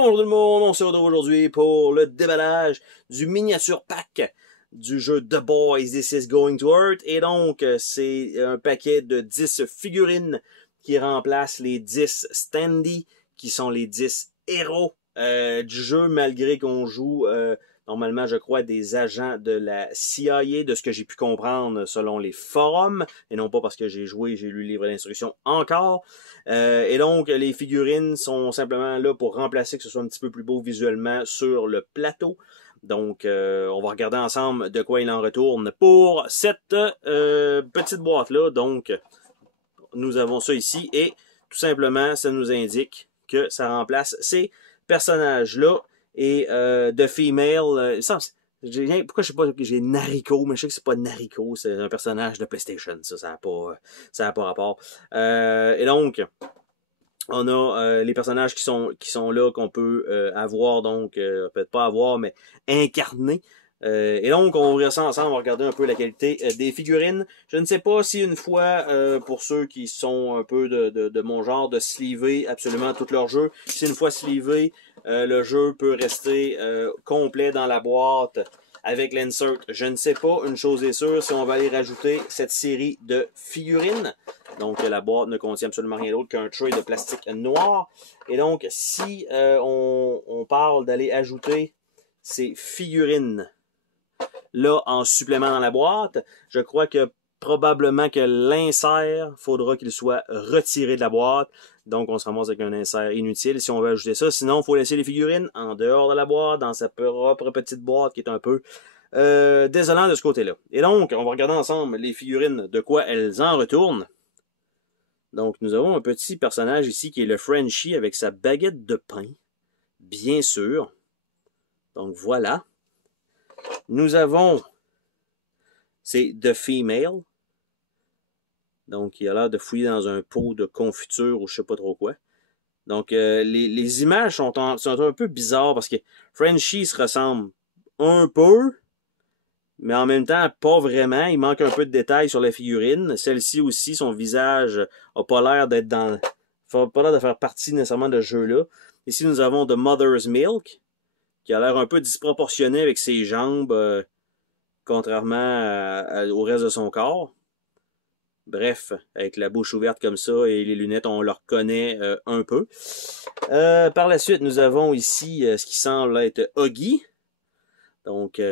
Bonjour tout le monde, on se retrouve aujourd'hui pour le déballage du miniature pack du jeu The Boys This Is Going to Hurt. Et donc, c'est un paquet de 10 figurines qui remplacent les 10 standees, qui sont les 10 héros du jeu, malgré qu'on joue normalement, je crois, des agents de la CIA, de ce que j'ai pu comprendre selon les forums, et non pas parce que j'ai joué, j'ai lu le livre d'instruction encore. Et donc, les figurines sont simplement là pour remplacer, que ce soit un petit peu plus beau visuellement sur le plateau. Donc, on va regarder ensemble de quoi il en retourne pour cette petite boîte-là. Donc, nous avons ça ici, et tout simplement, ça nous indique que ça remplace ces personnages-là. Et The Female, pourquoi je sais pas que j'ai Nariko, mais je sais que c'est pas Nariko, c'est un personnage de PlayStation, ça a pas rapport. Et donc, on a les personnages qui sont là, qu'on peut avoir, donc peut-être pas avoir, mais incarner. Et donc, on va ouvrir ça ensemble, on va regarder un peu la qualité des figurines. Je ne sais pas si une fois, pour ceux qui sont un peu de mon genre, de sleever absolument tout leur jeu, si une fois sleevé, le jeu peut rester complet dans la boîte avec l'insert. Je ne sais pas, une chose est sûre, si on va aller rajouter cette série de figurines. Donc, la boîte ne contient absolument rien d'autre qu'un tray de plastique noir. Et donc, si on parle d'aller ajouter ces figurines là en supplément dans la boîte, je crois que probablement que l'insert, faudra qu'il soit retiré de la boîte. Donc, on se ramasse avec un insert inutile si on veut ajouter ça. Sinon, il faut laisser les figurines en dehors de la boîte, dans sa propre petite boîte qui est un peu désolant de ce côté-là. Et donc, on va regarder ensemble les figurines, de quoi elles en retournent. Donc, nous avons un petit personnage ici qui est le Frenchie avec sa baguette de pain, bien sûr. Donc, voilà. Nous avons, c'est The Female. Donc, il a l'air de fouiller dans un pot de confiture ou je sais pas trop quoi. Donc, les images sont un peu bizarres parce que Frenchie se ressemble un peu, mais en même temps, pas vraiment. Il manque un peu de détails sur la figurine. Celle-ci aussi, son visage a pas l'air d'être pas l'air de faire partie nécessairement de ce jeu-là. Ici, nous avons The Mother's Milk, qui a l'air un peu disproportionné avec ses jambes, contrairement au reste de son corps. Bref, avec la bouche ouverte comme ça et les lunettes, on le reconnaît un peu. Par la suite, nous avons ici ce qui semble être Huggy. Donc,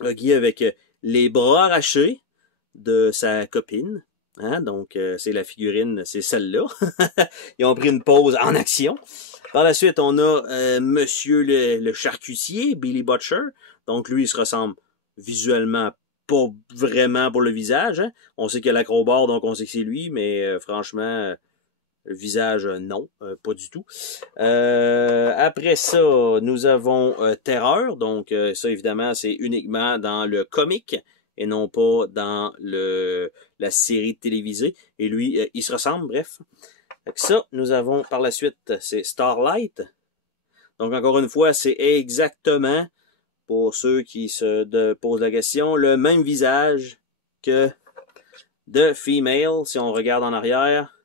Huggy avec les bras arrachés de sa copine. Hein? Donc, c'est la figurine, c'est celle-là. Ils ont pris une pause en action. Par la suite, on a Monsieur le charcutier, Billy Butcher. Donc, lui, il se ressemble visuellement pas vraiment pour le visage. Hein? On sait qu'il y a l'acrobat, donc on sait que c'est lui, mais franchement, le visage, non, pas du tout. Après ça, nous avons Terreur. Donc, ça, évidemment, c'est uniquement dans le comic et non pas dans la série télévisée. Et lui, il se ressemble, bref. Avec ça, nous avons par la suite, c'est Starlight. Donc, encore une fois, c'est exactement, pour ceux qui se posent la question, le même visage que The Female. Si on regarde en arrière,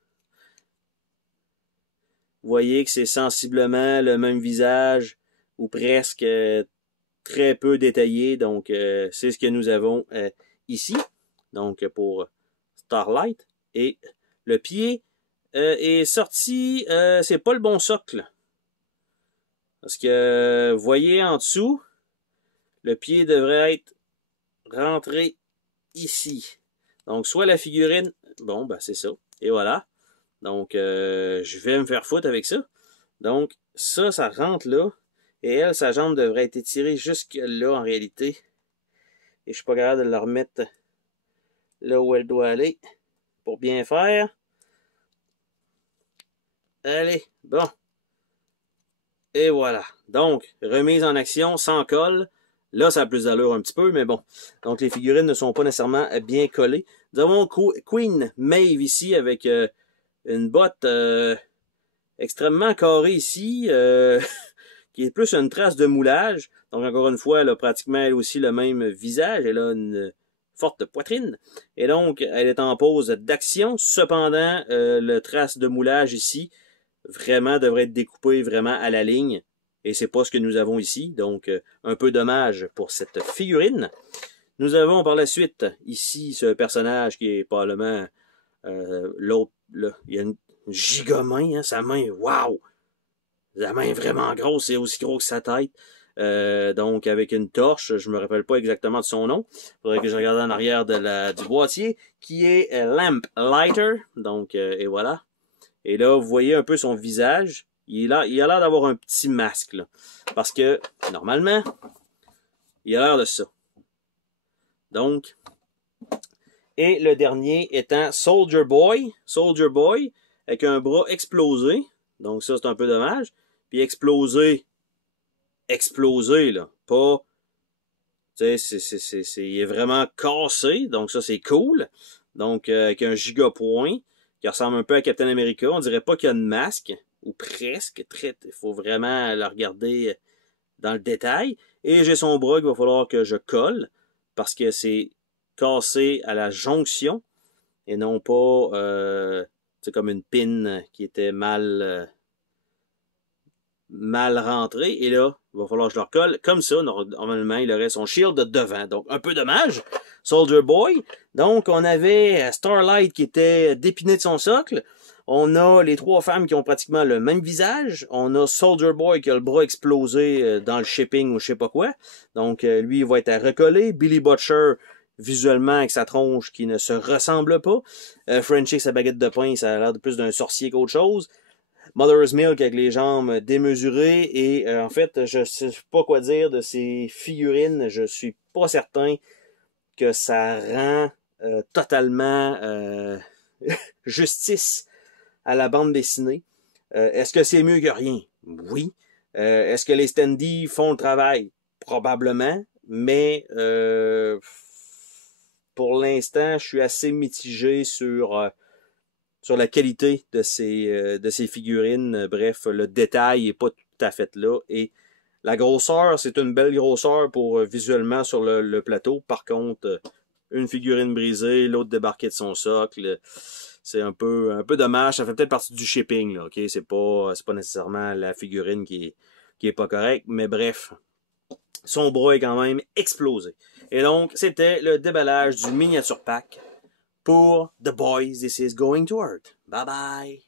vous voyez que c'est sensiblement le même visage, ou presque très peu détaillé. Donc, c'est ce que nous avons ici. Donc, pour Starlight. Et le pied est sorti, c'est pas le bon socle. Parce que, vous voyez en dessous, le pied devrait être rentré ici. Donc, soit la figurine, bon, ben c'est ça. Et voilà. Donc, je vais me faire foutre avec ça. Donc, ça rentre là. Et elle, sa jambe devrait être étirée jusque là, en réalité. Et je suis pas capable de la remettre là où elle doit aller. Pour bien faire. Allez, bon. Et voilà. Donc, remise en action, sans colle. Là, ça a plus d'allure un petit peu, mais bon. Donc, les figurines ne sont pas nécessairement bien collées. Nous avons Queen Maeve ici avec une botte extrêmement carrée ici, qui est plus une trace de moulage. Donc, encore une fois, elle a pratiquement elle aussi le même visage. Elle a une forte poitrine. Et donc, elle est en pose d'action. Cependant, le trace de moulage ici vraiment devrait être découpé vraiment à la ligne. Et c'est pas ce que nous avons ici. Donc, un peu dommage pour cette figurine. Nous avons par la suite, ici, ce personnage qui est probablement l'autre. Il y a une giga-main, hein, sa main, waouh! La main est vraiment grosse, c'est aussi gros que sa tête. Donc, avec une torche, je me rappelle pas exactement de son nom. Faudrait que je regarde en arrière du boîtier, qui est Lamp Lighter. Donc, et voilà. Et là, vous voyez un peu son visage. Il a l'air d'avoir un petit masque, là. Parce que, normalement, il a l'air de ça. Donc, et le dernier étant Soldier Boy. Soldier Boy, avec un bras explosé. Donc, ça, c'est un peu dommage. Puis explosé, là. Pas, tu sais, il est vraiment cassé. Donc, ça, c'est cool. Donc, avec un giga point, qui ressemble un peu à Captain America. On dirait pas qu'il y a de masque. Ou presque. Il faut vraiment le regarder dans le détail. Et j'ai son bras qu'il va falloir que je colle. Parce que c'est cassé à la jonction. Et non pas, c'est comme une pin qui était mal rentrée. Et là, il va falloir que je le recolle. Comme ça, normalement, il aurait son shield de devant. Donc, un peu dommage. Soldier Boy. Donc, on avait Starlight qui était dépiné de son socle. On a les trois femmes qui ont pratiquement le même visage. On a Soldier Boy qui a le bras explosé dans le shipping ou je sais pas quoi. Donc, lui, il va être à recoller. Billy Butcher, visuellement, avec sa tronche qui ne se ressemble pas. Frenchie avec sa baguette de pain, ça a l'air de plus d'un sorcier qu'autre chose. Mother's Milk avec les jambes démesurées. Et en fait, je sais pas quoi dire de ces figurines. Je suis pas certain que ça rend totalement justice à la bande dessinée. Est-ce que c'est mieux que rien? Oui. Est-ce que les standees font le travail? Probablement. Mais pour l'instant, je suis assez mitigé sur la qualité de ces figurines. Bref, le détail est pas tout à fait là. Et la grosseur, c'est une belle grosseur pour visuellement sur le plateau. Par contre, une figurine brisée, l'autre débarquée de son socle. C'est un peu dommage. Ça fait peut-être partie du shipping, là, ok? C'est pas nécessairement la figurine qui est pas correcte. Mais bref, son bras est quand même explosé. Et donc, c'était le déballage du miniature pack pour The Boys This Is Going to Hurt. Bye bye!